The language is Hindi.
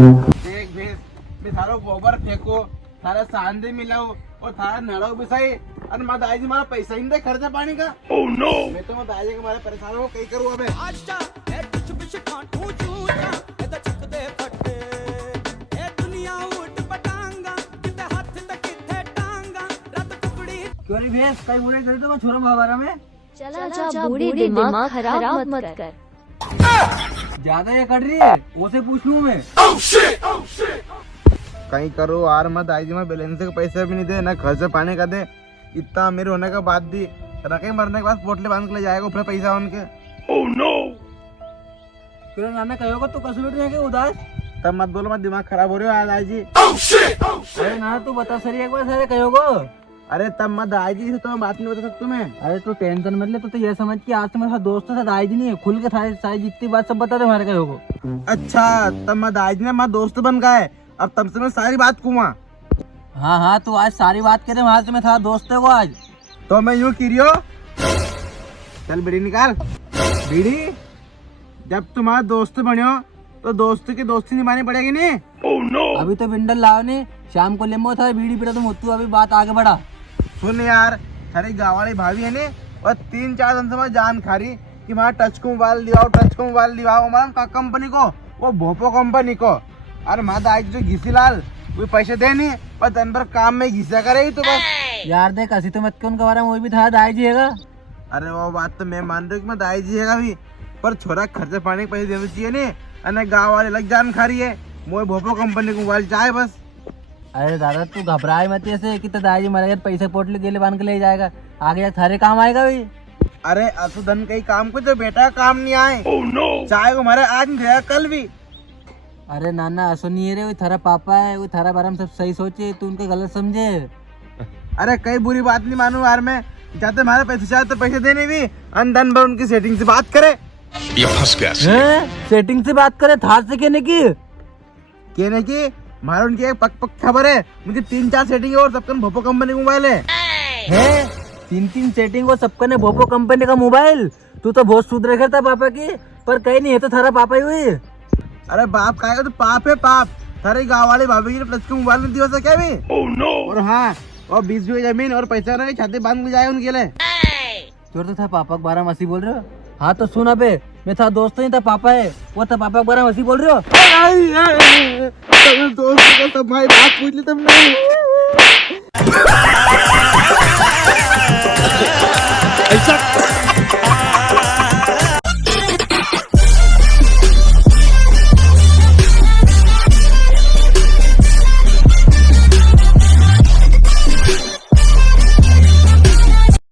देख भेस मैं थारो गोबर फेंको थारा सांदे मिलाओ और थारा नड़ो बिसाई और मां दाई जी मारा पैसा ही नहीं दे खर्चा पानी का। ओह नो मैं तो मां दाई जी के मारे परेशान हो कई करूं अबे अच्छा ए कुछ बिछ काटू चूचा ए तो चक दे फटे ए दुनिया उठ पटांगा किते हाथ तक किते टांगा रात टुकड़ी क्यों रे भेस कई बुरे कर दो मैं छोरा बाबा में चला बूढ़ी दिमाग खराब मत कर। ज्यादा ये कर रही है उसे पूछ लूं मैं। कहीं करो यार मत आई जी मैं बैलेंस के पैसे भी नहीं दे ना खर्चे पानी का दे इतना अमीर होने के बाद भी रखे मरने के बाद पोटले बांध के ले जाएगा ऊपर पैसा उनके। ओह नो क्यों नाना कहोगे तो कसम उठ उदास तब मत बोलो मत दिमाग खराब हो रही हो आज आई जी। अरे ना तू बता सर एक बार सारे कहोगे अरे तब मत आई जी से तो मैं बात नहीं बता सकता मैं। अरे तू टेंशन मत ले तो ये समझ कि आज तुम्हारे साथ दोस्तों से आई जी नहीं है खुल के सारी जितनी बात सब बता दे हमारे कहोगे। अच्छा तब मत आई जी ने मैं दोस्त बन गया है अब तब से मैं सारी बात कुआ। हाँ तू आज सारी बात करे वहां से मैं था दोस्त को आज तो मैं यूँ किरियो चल बीड़ी निकाल बीड़ी जब तुम्हारा दोस्त बनियो तो दोस्त की दोस्ती निभानी पड़ेगी नहीं। oh, no. अभी तो विंडल लाओ नहीं शाम को लेमो था बीड़ी पीड़ा तुम तू अभी बात आगे बढ़ा। सुन यार सारी गाँव वाली भाभी है नी और 3-4 दिन से मैं जान खा रही कि वहाँ टच को मोबाइल दिवाओ हमारा कंपनी को वो भोपो कंपनी को अरे माँ दाई जो घिसी लाल कोई पैसे दे नहीं पर दिन भर काम में घिसा करे तो बस। यार देख हसी तो मत क्यों उनके बारे में वही भी था दाई जी है। अरे वो बात तो मैं मान रही हूँ कि मैं दाई जी है भी पर छोरा खर्चे पानी के पैसे देने चाहिए नहीं अने गाँव वाले लग जान खा रही है मोए भोपो कंपनी को मोबाइल चाहे बस। अरे दादा तू घबराए मत ऐसे कि तो दाई जी मरेगा पैसे पोटली गेले बांध के ले जाएगा आगे थारे काम आएगा भाई। अरे असुधन कई काम को जो बेटा काम नहीं आए चाहे वो हमारे आज नहीं कल भी। अरे नाना असो नहीं है रे वो थारा पापा है वो थारा बारे में सब सही सोचे तू उनके गलत समझे। अरे कई बुरी बात नहीं मानू यार मैं चाहते हमारे पैसे चाहे तो पैसे देने भी अंदन भर उनकी सेटिंग से बात करे। ये फंस गया सेटिंग से बात करे थार से कहने की हमारे उनकी एक पक खबर है उनकी 3-4 सेटिंग है और सबका भोपो कंपनी का मोबाइल है 3 सेटिंग और सबका ने भोपो कंपनी का मोबाइल। तू तो बहुत सुधरे करता पापा की पर कहीं नहीं है तो थारा पापा ही हुई। अरे बाप का तो पाप है पाप थारे गाँव वाले भाभी की प्लस के मोबाइल में दिया था क्या भी। no. और हाँ और 20 बीघा जमीन और पैसा ना छाते बांध के जाए उनके लिए। चोर तो था पापा के 12 मसी बोल रहे हो। हाँ तो सुना बे मैं था दोस्त नहीं था पापा है वो था पापा के 12 मसी बोल रहे हो। दोस्त को तुम्हारी बात पूछ ली तुमने ऐसा